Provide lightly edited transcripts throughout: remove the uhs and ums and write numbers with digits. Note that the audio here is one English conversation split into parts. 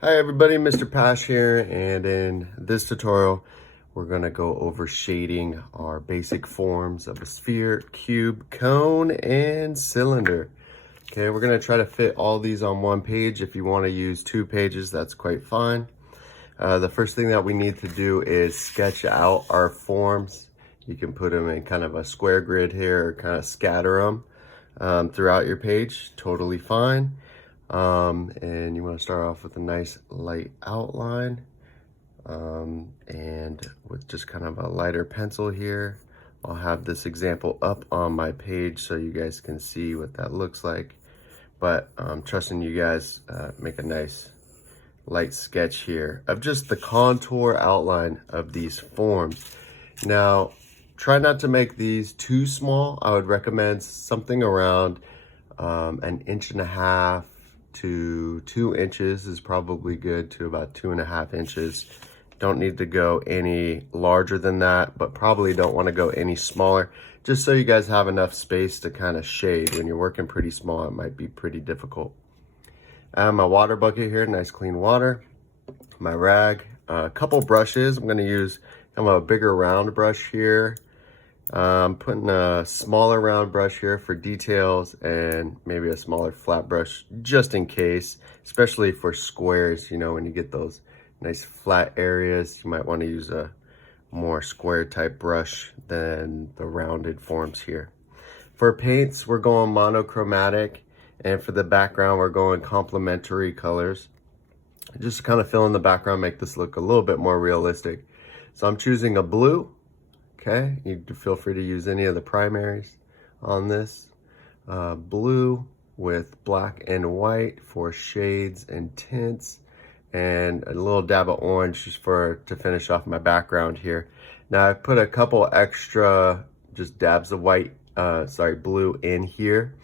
Hi everybody, Mr. Pash here, and in this tutorial we're going to go over shading our basic forms of a sphere, cube, cone, and cylinder. Okay, we're going to try to fit all these on one page. If you want to use 2 pages, that's quite fine. The first thing that we need to do is sketch out our forms. You can put them in kind of a square grid here, or kind of scatter them throughout your page, totally fine. And you want to start off with a nice light outline, and with just kind of a lighter pencil here. I'll have this example up on my page so you guys can see what that looks like, but I'm trusting you guys make a nice light sketch here of just the contour outline of these forms. Now try not to make these too small. I would recommend something around 1.5 inches to 2 inches is probably good, to about 2.5 inches. Don't need to go any larger than that, but probably don't want to go any smaller, just so you guys have enough space to kind of shade. When you're working pretty small, it might be pretty difficult. My water bucket here, nice clean water. My rag, a couple brushes. I'm going to use kind of a bigger round brush here. I'm putting a smaller round brush here for details, and maybe a smaller flat brush just in case, especially for squares. You know, when you get those nice flat areas, you might want to use a more square type brush than the rounded forms here. For paints, we're going monochromatic, and for the background, we're going complementary colors. Just kind of fill in the background, make this look a little bit more realistic. So I'm choosing a blue. Okay, you feel free to use any of the primaries on this. Blue with black and white for shades and tints, and a little dab of orange just to finish off my background here. Now I've put a couple extra just dabs of blue in here,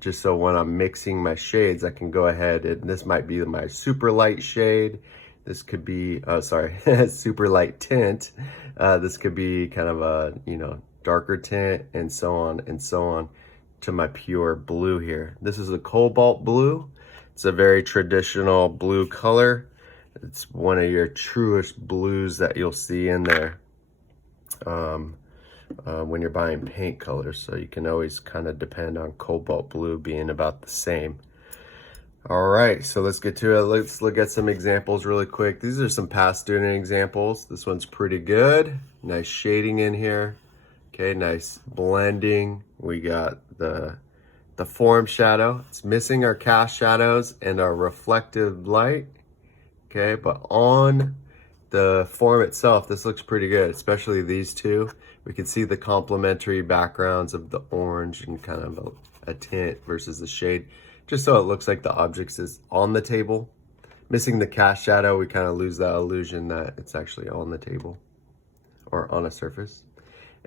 just so when I'm mixing my shades, I can go ahead, and this might be my super light shade. This could be, super light tint. This could be kind of a, darker tint, and so on, to my pure blue here. This is a cobalt blue. It's a very traditional blue color. It's one of your truest blues that you'll see in there when you're buying paint colors. So you can always kind of depend on cobalt blue being about the same. All right, so let's get to it. Let's look at some examples really quick. These are some past student examples. This one's pretty good. Nice shading in here. Okay, nice blending. We got the form shadow. It's missing our cast shadows and our reflective light. Okay, but on the form itself, this looks pretty good, especially these two. We can see the complementary backgrounds of the orange and kind of a tint versus the shade, just so it looks like the object is on the table. Missing the cast shadow, we kind of lose that illusion that it's actually on the table or on a surface.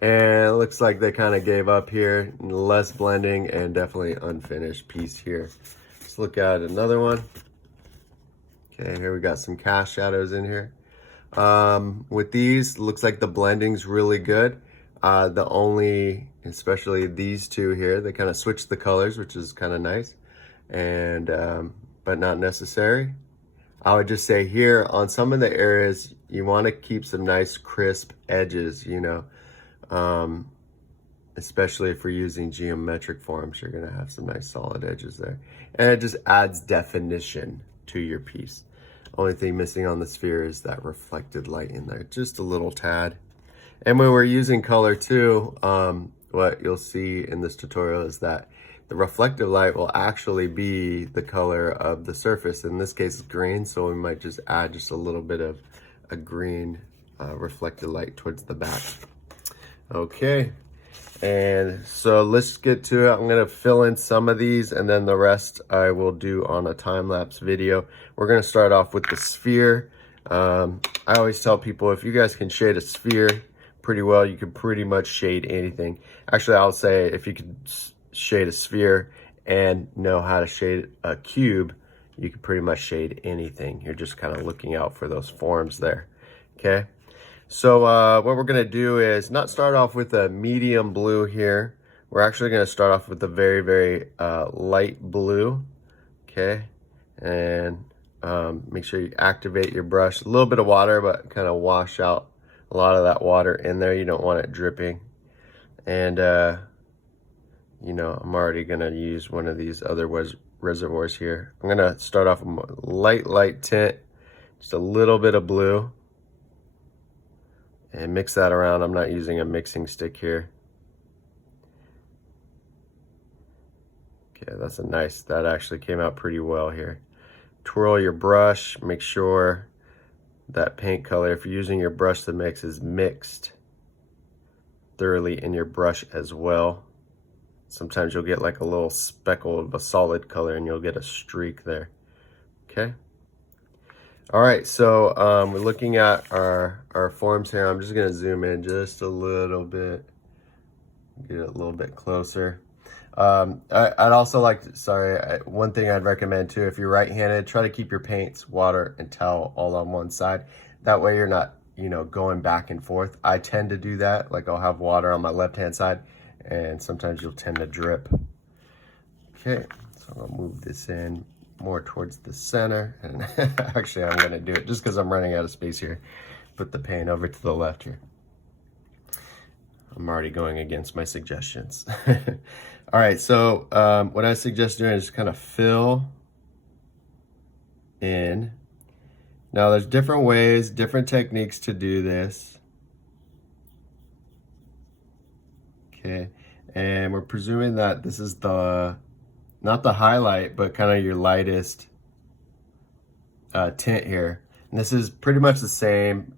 And it looks like they kind of gave up here. Less blending and definitely unfinished piece here. Let's look at another one. Okay, here we got some cast shadows in here. With these, looks like the blending's really good. Especially these two here, they kind of switch the colors, which is kind of nice, and but not necessary. I would just say here on some of the areas, you want to keep some nice crisp edges, especially if we're using geometric forms. You're gonna have some nice solid edges there, and it just adds definition to your piece. Only thing missing on the sphere is that reflected light in there, just a little tad. And when we're using color too, what you'll see in this tutorial is that the reflective light will actually be the color of the surface. In this case, it's green, so we might just add just a little bit of a green reflected light towards the back. Okay, and so let's get to it. I'm gonna fill in some of these, and then the rest I will do on a time-lapse video. We're gonna start off with the sphere. I always tell people, if you guys can shade a sphere pretty well, you can pretty much shade anything. Actually, I'll say if you could shade a sphere and know how to shade a cube, you can pretty much shade anything. You're just kind of looking out for those forms there. Okay, so what we're gonna do is not start off with a medium blue here. We're actually gonna start off with a very, very light blue. Okay, and Make sure you activate your brush. A little bit of water, but kind of wash out a lot of that water in there. You don't want it dripping. And, you know, I'm already going to use one of these other reservoirs here. I'm going to start off with a light tint, just a little bit of blue, and mix that around. I'm not using a mixing stick here. Okay, that's a nice, that actually came out pretty well here. Twirl your brush, make sure that paint color, if you're using your brush to mix, is mixed thoroughly in your brush as well. Sometimes you'll get like a little speckle of a solid color and you'll get a streak there. Okay. All right, so we're looking at our forms here. I'm just gonna zoom in just a little bit, get it a little bit closer. I'd also like to, one thing I'd recommend too, if you're right-handed, try to keep your paints, water, and towel all on one side. That way you're not, you know, going back and forth. I tend to do that. Like I'll have water on my left-hand side, and sometimes you'll tend to drip. Okay, so I'm gonna move this in more towards the center, and actually I'm gonna do it just because I'm running out of space here. Put the paint over to the left here. I'm already going against my suggestions. All right, so what I suggest doing is just kind of fill in. Now there's different ways, different techniques to do this. Okay, and we're presuming that this is the, not the highlight, but kind of your lightest tint here. And this is pretty much the same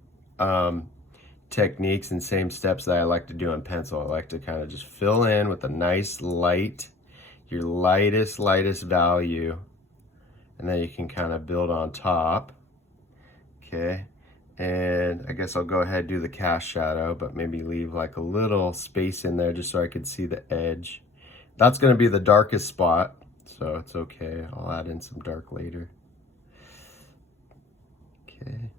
techniques and same steps that I like to do in pencil. I like to kind of just fill in with a nice light, your lightest value, and then you can kind of build on top. Okay, and I guess I'll go ahead and do the cast shadow, but maybe leave like a little space in there just so I could see the edge. That's going to be the darkest spot, so it's okay. I'll add in some dark later. Okay.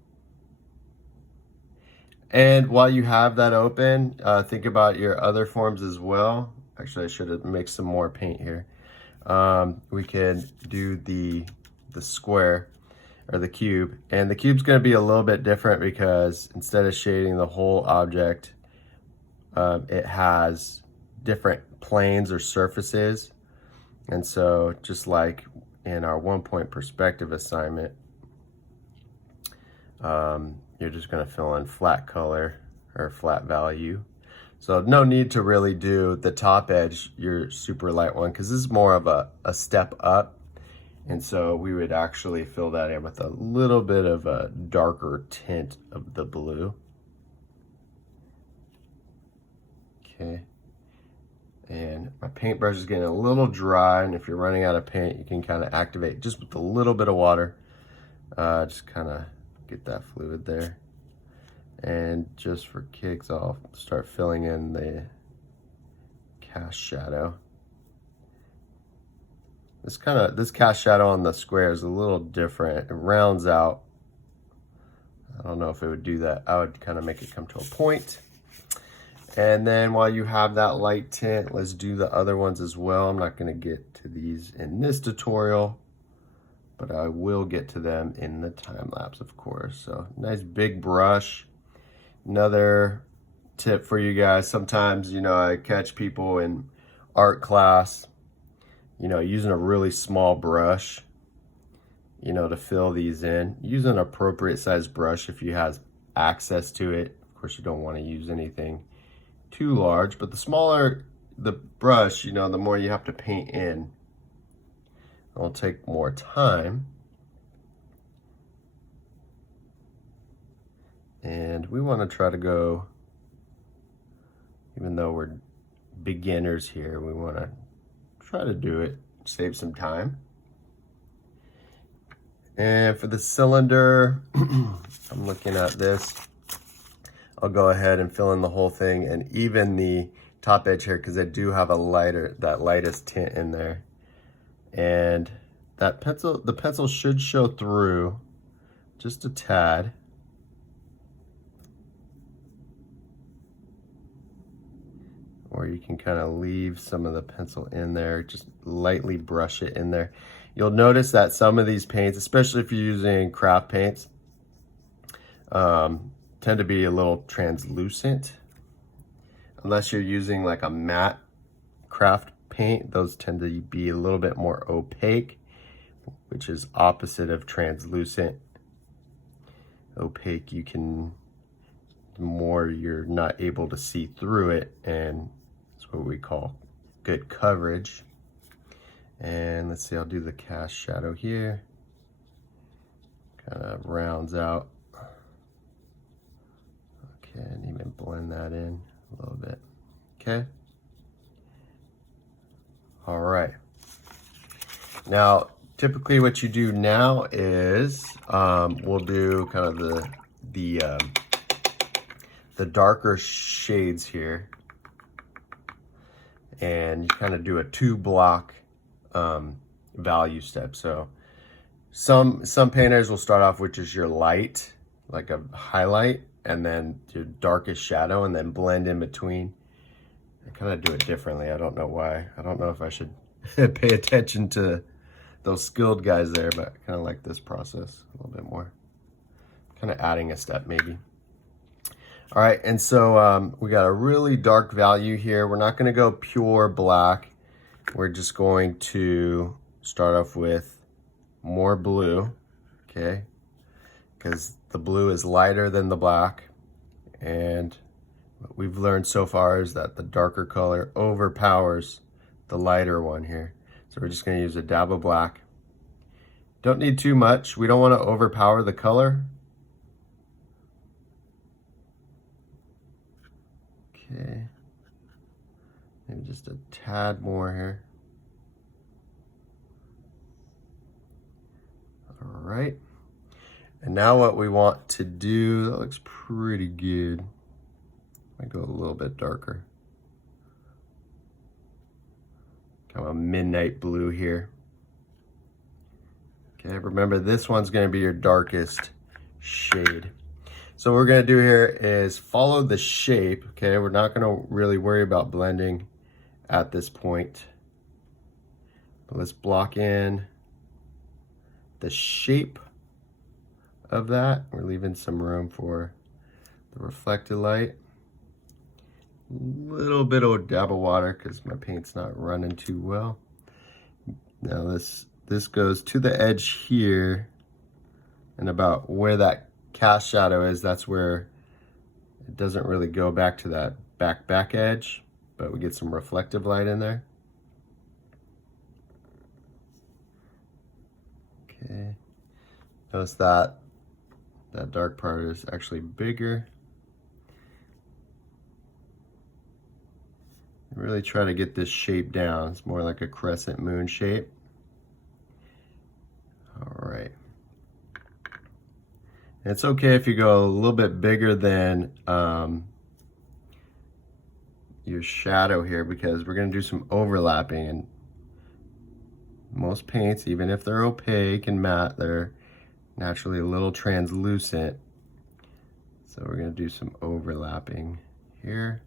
And while you have that open, think about your other forms as well. Actually, I should have mixed some more paint here. We can do the square or the cube. And the cube's going to be a little bit different because instead of shading the whole object, it has different planes or surfaces. And so just like in our 1-point perspective assignment, you're just going to fill in flat color or flat value. So no need to really do the top edge, your super light one, because this is more of a step up. And so we would actually fill that in with a little bit of a darker tint of the blue. Okay. And my paintbrush is getting a little dry, and if you're running out of paint, you can kind of activate just with a little bit of water. Just kind of get that fluid there. And just for kicks, I'll start filling in the cast shadow. This cast shadow on the square is a little different. It rounds out. I don't know if it would do that. I would kind of make it come to a point. And then while you have that light tint, let's do the other ones as well. I'm not going to get to these in this tutorial, but I will get to them in the time lapse, of course. So nice big brush. Another tip for you guys, sometimes, you know, I catch people in art class, you know, using a really small brush, you know, to fill these in. Use an appropriate size brush if you have access to it. Of course, you don't want to use anything too large, but the smaller the brush, you know, the more you have to paint in. It'll take more time. And we want to try to go, even though we're beginners here, we want to try to do it, save some time. And for the cylinder, I'm looking at this. I'll go ahead and fill in the whole thing and even the top edge here because I do have a that lightest tint in there. And that pencil, the pencil should show through just a tad. Or you can kind of leave some of the pencil in there, just lightly brush it in there. You'll notice that some of these paints, especially if you're using craft paints, tend to be a little translucent. Unless you're using like a matte craft paint, those tend to be a little bit more opaque, which is opposite of translucent. Opaque, you can, the more you're not able to see through it, and that's what we call good coverage. And let's see, I'll do the cast shadow here. Kind of rounds out. Okay, and even blend that in a little bit. Okay. All right. Now, typically what you do now is we'll do kind of the darker shades here, and you kind of do a 2-block value step. So some painters will start off with just your light, like a highlight, and then your darkest shadow, and then blend in between. I kind of do it differently. I don't know why. I don't know if I should pay attention to those skilled guys there, but I kind of like this process a little bit more. Kind of adding a step maybe. All right, and so we got a really dark value here. We're not going to go pure black. We're just going to start off with more blue, okay? Because the blue is lighter than the black, and what we've learned so far is that the darker color overpowers the lighter one here. So we're just going to use a dab of black. Don't need too much. We don't want to overpower the color. Okay. Maybe just a tad more here. All right. And now what we want to do, that looks pretty good. I go a little bit darker. Kind of a midnight blue here. Okay, remember this one's going to be your darkest shade. So what we're going to do here is follow the shape. Okay, we're not going to really worry about blending at this point. But let's block in the shape of that. We're leaving some room for the reflected light. Little bit of dab of water because my paint's not running too well. Now this goes to the edge here, and about where that cast shadow is, that's where it doesn't really go back to that back edge, but we get some reflective light in there. Okay, notice that dark part is actually bigger. Really try to get this shape down. It's more like a crescent moon shape. All right. And it's okay if you go a little bit bigger than your shadow here, because we're going to do some overlapping, and most paints, even if they're opaque and matte, they're naturally a little translucent. So we're going to do some overlapping here.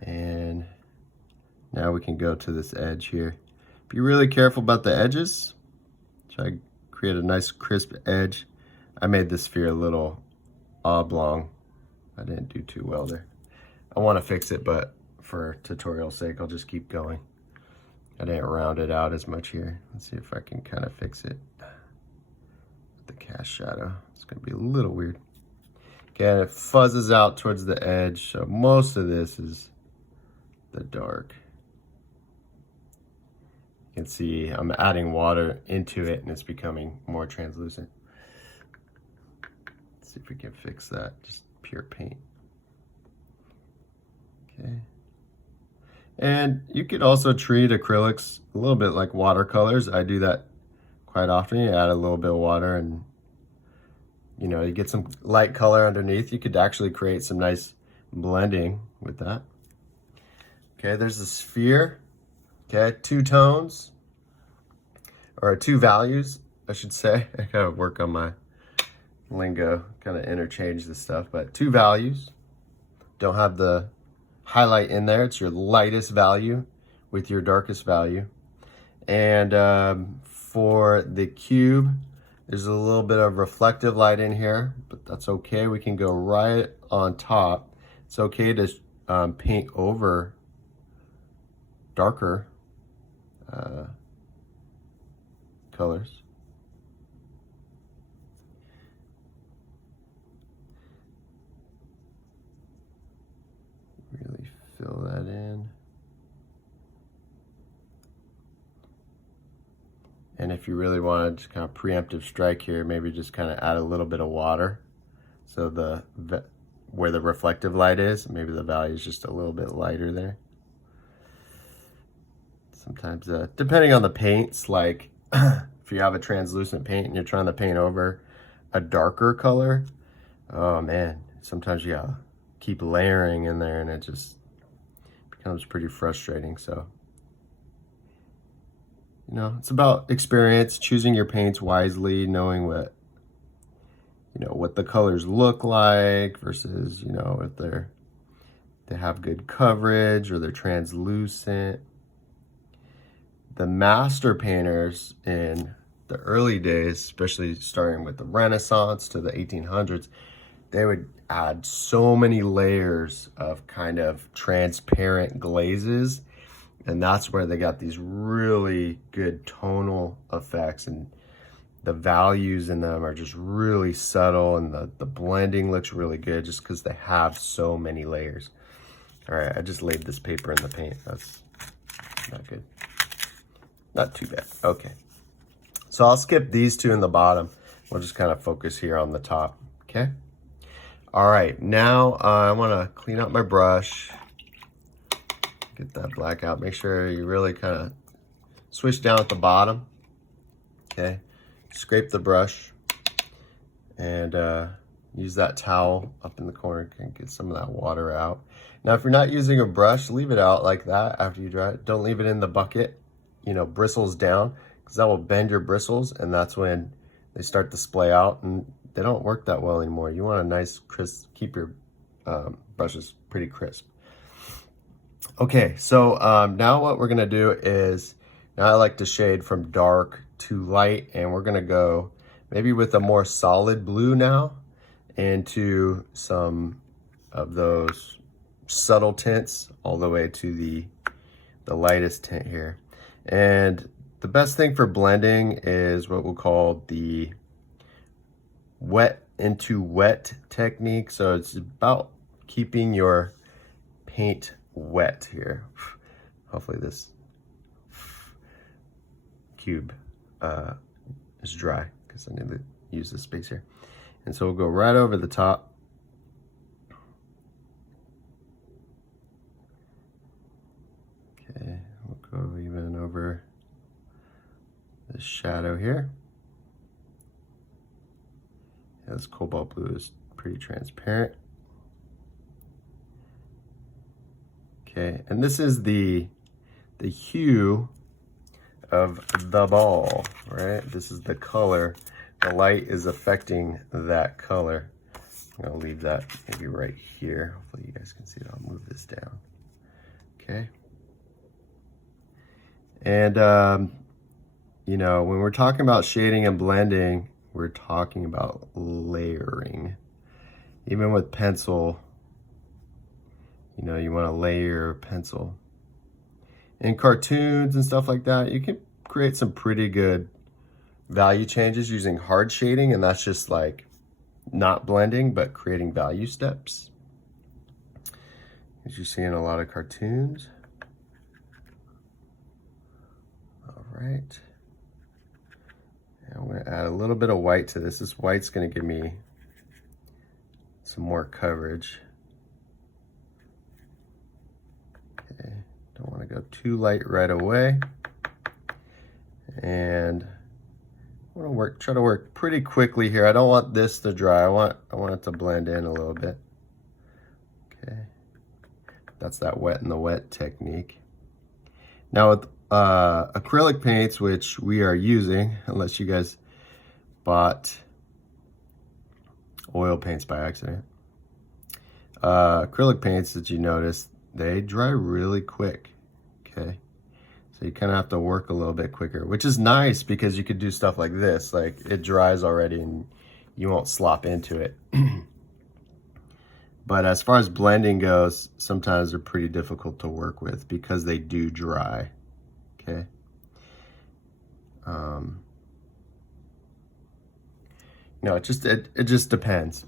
And now we can go to this edge here. Be really careful about the edges. Try to create a nice crisp edge. I made this sphere a little oblong. I didn't do too well there. I want to fix it, but for tutorial sake, I'll just keep going. I didn't round it out as much here. Let's see if I can kind of fix it. The cast shadow. It's going to be a little weird. Okay, and it fuzzes out towards the edge, so most of this is the dark. You can see I'm adding water into it and it's becoming more translucent. Let's see if we can fix that. Just pure paint. Okay. And you could also treat acrylics a little bit like watercolors. I do that quite often. You add a little bit of water and you know, you get some light color underneath. You could actually create some nice blending with that. Okay, there's the sphere. Okay, 2 tones, or 2 values, I should say. I gotta work on my lingo, kind of interchange this stuff, but 2 values. Don't have the highlight in there. It's your lightest value with your darkest value. And for the cube, there's a little bit of reflective light in here, but that's okay. We can go right on top. It's okay to paint over darker colors. Really fill that in. And if you really wanted to kind of preemptive strike here, maybe just kind of add a little bit of water. So where the reflective light is, maybe the value is just a little bit lighter there. Sometimes, depending on the paints, like if you have a translucent paint and you're trying to paint over a darker color, oh man, sometimes you gotta keep layering in there and it just becomes pretty frustrating. So, you know, it's about experience, choosing your paints wisely, knowing what, you know, what the colors look like versus, you know, if they have good coverage or they're translucent. The master painters in the early days, especially starting with the Renaissance to the 1800s, they would add so many layers of kind of transparent glazes, and that's where they got these really good tonal effects, and the values in them are just really subtle, and the blending looks really good just because they have so many layers. All right, I just laid this paper in the paint. That's not good. Not too bad. Okay. So I'll skip these two in the bottom. We'll just kind of focus here on the top. Okay. All right. Now I want to clean up my brush. Get that black out. Make sure you really kind of swish down at the bottom. Okay. Scrape the brush and use that towel up in the corner and get some of that water out. Now, if you're not using a brush, leave it out like that after you dry it. Don't leave it in the bucket, you know, bristles down, because that will bend your bristles, and that's when they start to splay out and they don't work that well anymore. You want a nice crisp, keep your brushes pretty crisp. Okay, so now what we're gonna do is, now I like to shade from dark to light, and we're gonna go maybe with a more solid blue now into some of those subtle tints all the way to the lightest tint here. And the best thing for blending is what we'll call the wet into wet technique. So it's about keeping your paint wet here. Hopefully this cube is dry, because I need to use this space here. And so we'll go right over the top. Okay, we'll go even over the shadow here. Yeah, this cobalt blue is pretty transparent. Okay, and this is the hue of the ball, right? This is the color. The light is affecting that color. I'm gonna leave that maybe right here. Hopefully you guys can see it. I'll move this down. Okay. And, you know, when we're talking about shading and blending, we're talking about layering. Even with pencil, you know, you want to layer your pencil. In cartoons and stuff like that, you can create some pretty good value changes using hard shading, and that's just like not blending, but creating value steps, as you see in a lot of cartoons. All right. And I'm going to add a little bit of white to this. This white's going to give me some more coverage. Okay, don't want to go too light right away. And I want to try to work pretty quickly here. I don't want this to dry. I want it to blend in a little bit. Okay, that's that wet in the wet technique. Now with acrylic paints, which we are using, unless you guys bought oil paints by accident, acrylic paints that you notice, they dry really quick. Okay, So you kind of have to work a little bit quicker, which is nice because you could do stuff like this. Like it dries already and you won't slop into it. But as far as blending goes, sometimes they're pretty difficult to work with because they do dry, okay? It just depends.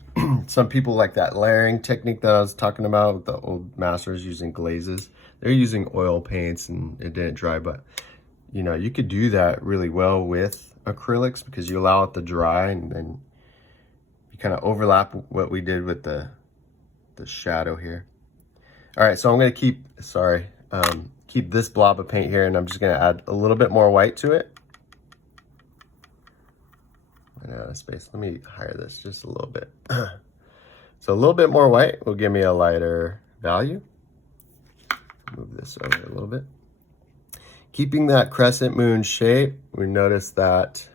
Some people like that layering technique that I was talking about with the old masters using glazes. They're using oil paints and it didn't dry, but you could do that really well with acrylics because you allow it to dry and then you kind of overlap what we did with the shadow here. All right, so I'm gonna keep this blob of paint here and I'm just gonna add a little bit more white to it. Out of space. Let me higher this just a little bit. So a little bit more white will give me a lighter value. Move this over a little bit. Keeping that crescent moon shape, we notice that,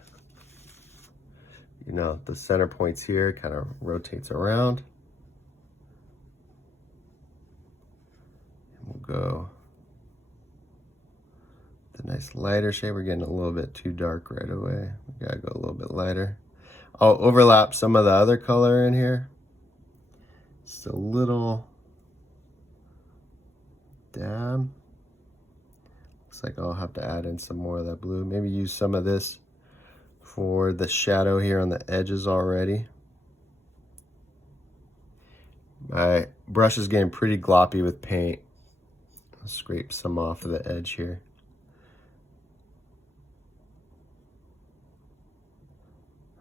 the center points here kind of rotates around. And we'll go the nice lighter shade. We're getting a little bit too dark right away. We gotta go a little bit lighter. I'll overlap some of the other color in here. Just a little dab. Looks like I'll have to add in some more of that blue. Maybe use some of this for the shadow here on the edges already. My brush is getting pretty gloppy with paint. I'll scrape some off of the edge here.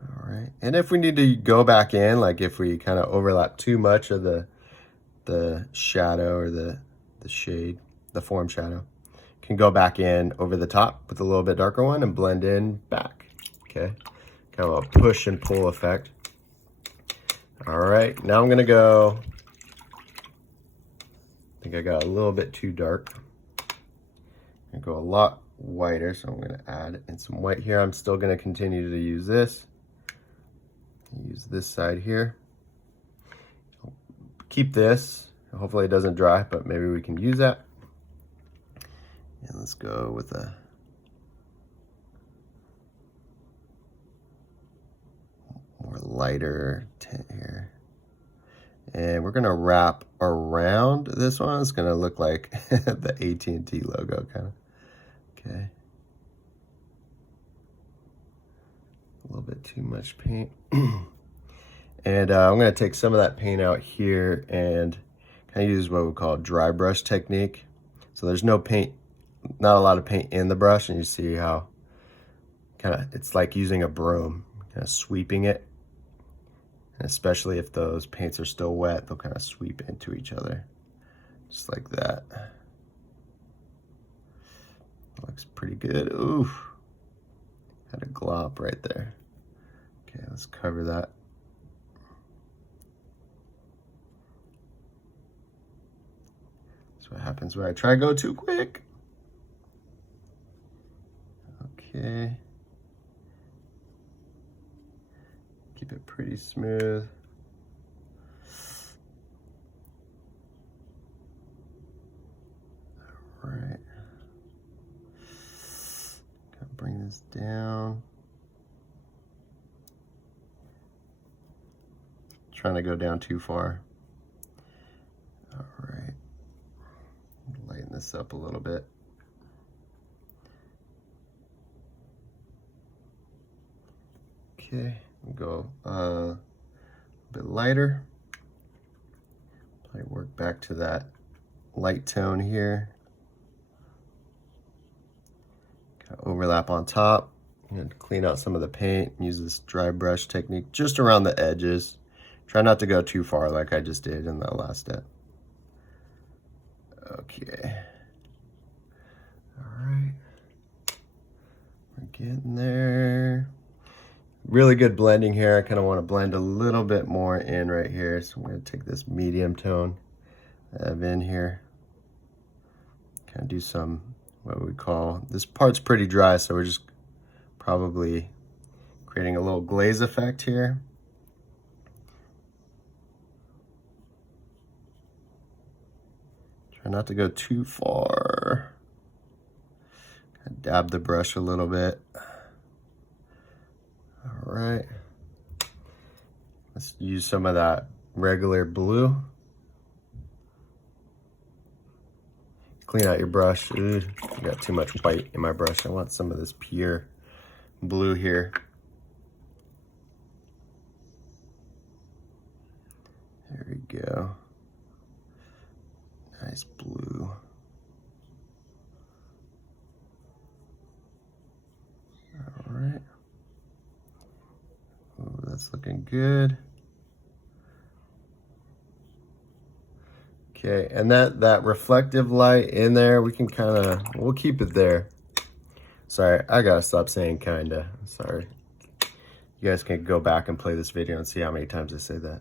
All right, and if we need to go back in, like if we kind of overlap too much of the shadow or the shade, the form shadow, can go back in over the top with a little bit darker one and blend in back. Okay, kind of a push and pull effect. All right, now I'm gonna go, I think I got a little bit too dark. I'm gonna go a lot whiter, so I'm gonna add in some white here. I'm still gonna continue to use this. Use this side here. Keep this. Hopefully it doesn't dry, but maybe we can use that. And let's go with a more lighter tint here. And we're gonna wrap around this one. It's gonna look like the AT&T logo kind of. Okay. A little bit too much paint. And I'm going to take some of that paint out here and kind of use what we call dry brush technique. So there's no paint, not a lot of paint in the brush, and you see how it's like using a broom, kind of sweeping it. And especially if those paints are still wet, they'll kind of sweep into each other, just like that. Looks pretty good. Ooh, had a glop right there. Okay, let's cover that. That's what happens when I try to go too quick. Okay. Keep it pretty smooth. All right. Gotta bring this down. Trying to go down too far. All right. Lighten this up a little bit. Okay, we'll go a bit lighter. Probably work back to that light tone here. Kind of overlap on top. And clean out some of the paint. Use this dry brush technique just around the edges. Try not to go too far like I just did in the last step. Okay. All right. We're getting there. Really good blending here. I kind of want to blend a little bit more in right here. So I'm going to take this medium tone I have in here. Kind of do some, what we call, this part's pretty dry, so we're just probably creating a little glaze effect here. Try not to go too far. Dab the brush a little bit. All right. Let's use some of that regular blue. Clean out your brush. Ooh, I got too much white in my brush. I want some of this pure blue here. There we go. Nice blue. All right. Oh, that's looking good. Okay, and that reflective light in there, we can we'll keep it there. Sorry, I gotta stop saying kinda. Sorry. You guys can go back and play this video and see how many times I say that.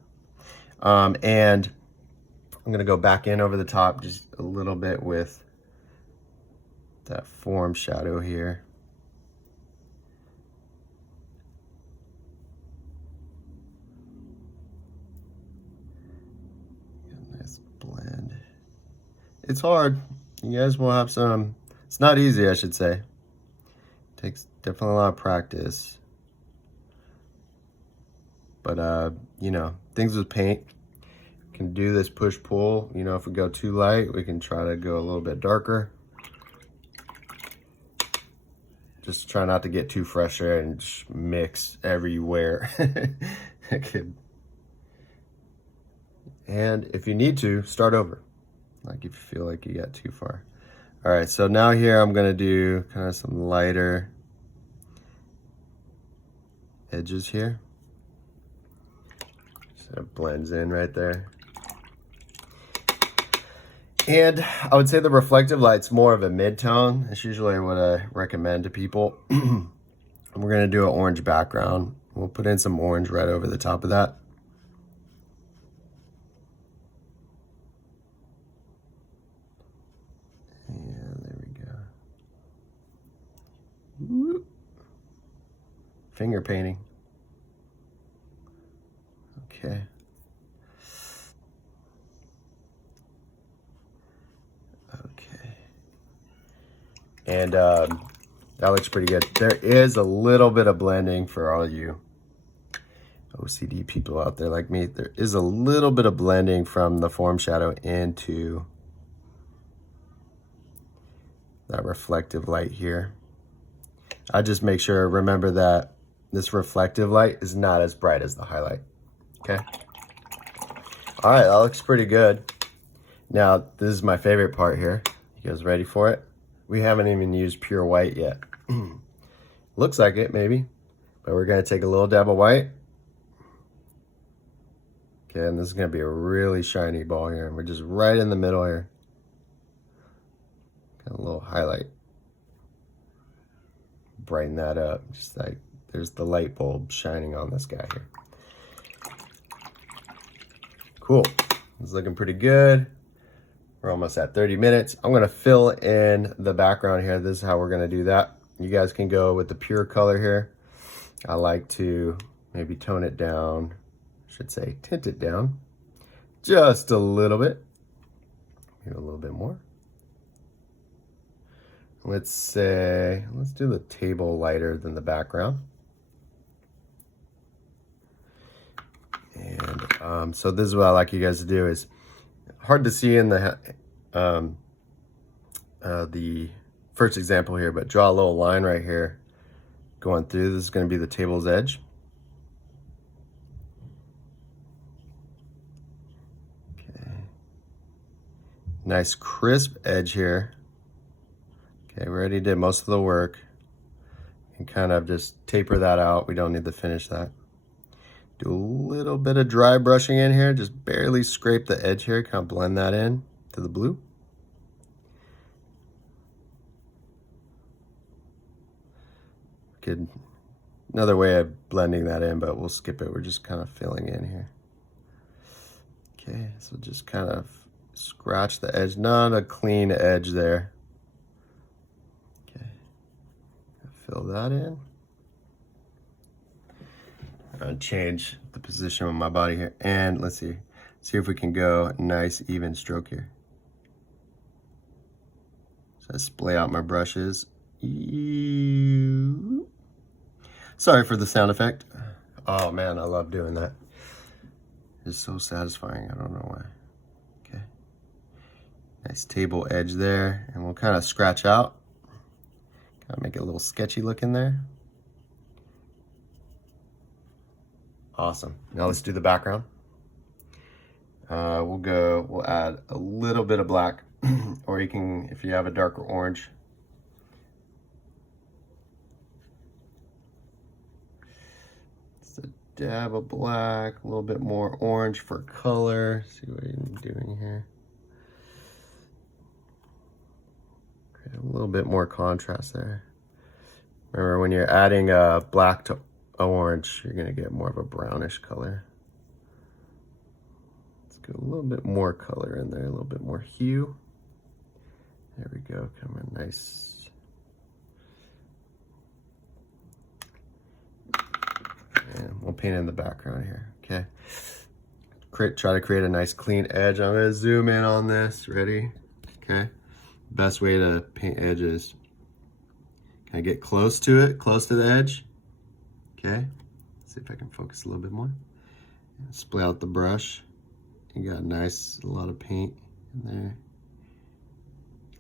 And I'm gonna go back in over the top just a little bit with that form shadow here. Nice blend. It's hard. You guys will have some, it's not easy, I should say. Takes definitely a lot of practice. But you know, things with paint, we can do this push-pull. You know, if we go too light, we can try to go a little bit darker. Just try not to get too frustrated and just mix everywhere. And if you need to, start over. Like if you feel like you got too far. All right, so now here I'm gonna do kind of some lighter edges here. So it blends in right there. And I would say the reflective light's more of a mid-tone. That's usually what I recommend to people. And we're gonna do an orange background. We'll put in some orange right over the top of that. And there we go. Woo. Finger painting. Okay. Okay. And that looks pretty good. There is a little bit of blending for all you OCD people out there like me. There is a little bit of blending from the form shadow into that reflective light here. I just make sure, remember that this reflective light is not as bright as the highlight. Okay. All right, that looks pretty good. Now, this is my favorite part here. You guys ready for it? We haven't even used pure white yet. Looks like it, maybe. But we're gonna take a little dab of white. Okay, and this is gonna be a really shiny ball here. And we're just right in the middle here. Got a little highlight. Brighten that up. Just like, there's the light bulb shining on this guy here. Cool. It's looking pretty good. We're almost at 30 minutes. I'm gonna fill in the background here. This is how we're gonna do that. You guys can go with the pure color here. I like to maybe tone it down. I should say tint it down just a little bit. Maybe a little bit more. Let's say, let's do the table lighter than the background. And so this is what I like you guys to do. Is hard to see in the first example here, but draw a little line right here going through. This is going to be the table's edge. Okay. Nice crisp edge here. Okay, we already did most of the work. And kind of just taper that out. We don't need to finish that. Do a little bit of dry brushing in here. Just barely scrape the edge here. Kind of blend that in to the blue. Good. Another way of blending that in, but we'll skip it. We're just kind of filling in here. Okay, so just kind of scratch the edge. Not a clean edge there. Okay, fill that in. I'm gonna change the position of my body here, and let's see if we can go nice even stroke here. So I splay out my brushes Sorry for the sound effect. Oh man, I love doing that. It's so satisfying. I don't know why. Okay. Nice table edge there. And we'll kind of scratch out. Kind of make it a little sketchy looking there. Awesome. Now let's do the background. We'll add a little bit of black, or you can, if you have a darker orange. Just a dab of black, a little bit more orange for color. See what I'm doing here. Okay, a little bit more contrast there. Remember, when you're adding black to orange, you're gonna get more of a brownish color. Let's go a little bit more color in there, a little bit more hue. There we go, come in nice. And we'll paint in the background here, okay? Try to create a nice clean edge. I'm gonna zoom in on this, ready? Okay, best way to paint edges. Can I get close to it, close to the edge? Okay, let's see if I can focus a little bit more. Split out the brush. You got a lot of paint in there.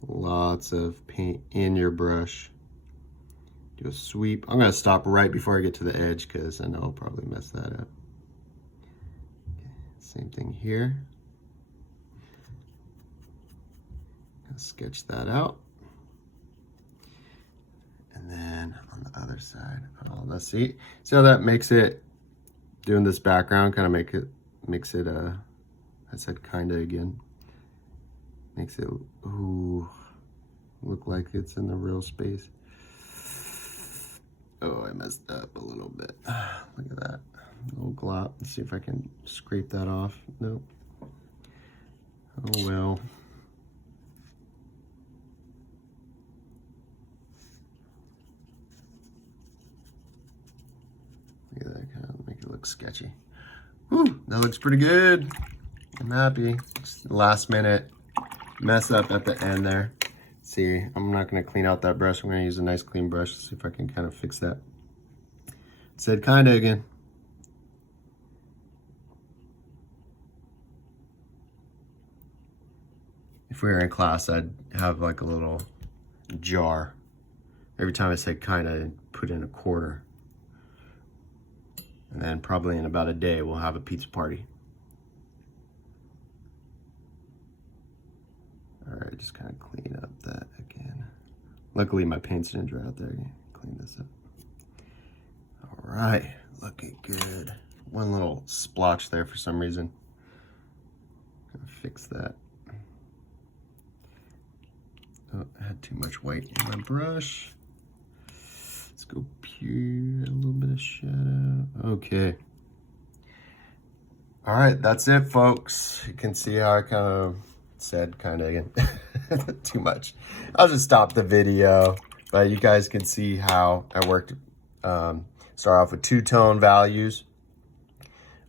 Lots of paint in your brush. Do a sweep. I'm gonna stop right before I get to the edge because I know I'll probably mess that up. Okay, same thing here. Gonna sketch that out. And then on the other side, oh, let's see how that makes it, doing this background kind of makes it I said kind of again, makes it look like it's in the real space. Oh, I messed up a little bit. Look at that, a little glop. Let's see if I can scrape that off. Nope. Oh well. Look at that, kind of make it look sketchy. Whew, that looks pretty good. I'm happy. Just last minute mess up at the end there. See, I'm not gonna clean out that brush. I'm gonna use a nice clean brush to see if I can kind of fix that. Said kinda again. If we were in class, I'd have like a little jar. Every time I said kinda, I'd put in a quarter. And then probably in about a day, we'll have a pizza party. All right, just kind of clean up that again. Luckily, my paints didn't dry out there. Clean this up. All right, looking good. One little splotch there for some reason. Gonna fix that. Oh, I had too much white in my brush. Let's go pure, a little bit of shadow. Okay. All right, that's it, folks. You can see how I kind of said kind of again. Too much. I'll just stop the video, but you guys can see how I worked. Start off with two-tone values.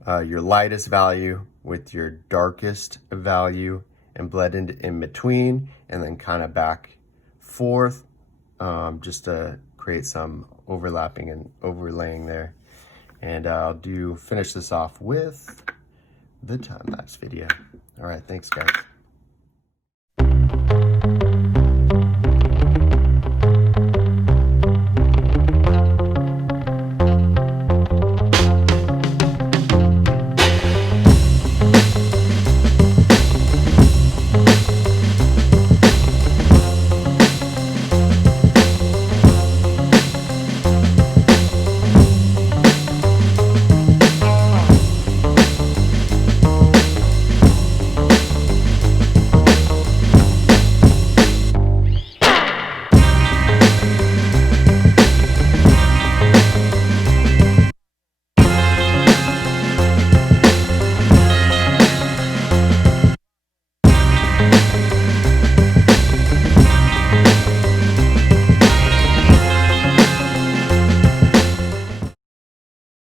Your lightest value with your darkest value and blend in between, and then kind of back forth, just to create some overlapping and overlaying there. And I'll finish this off with the time-lapse video. All right, thanks guys.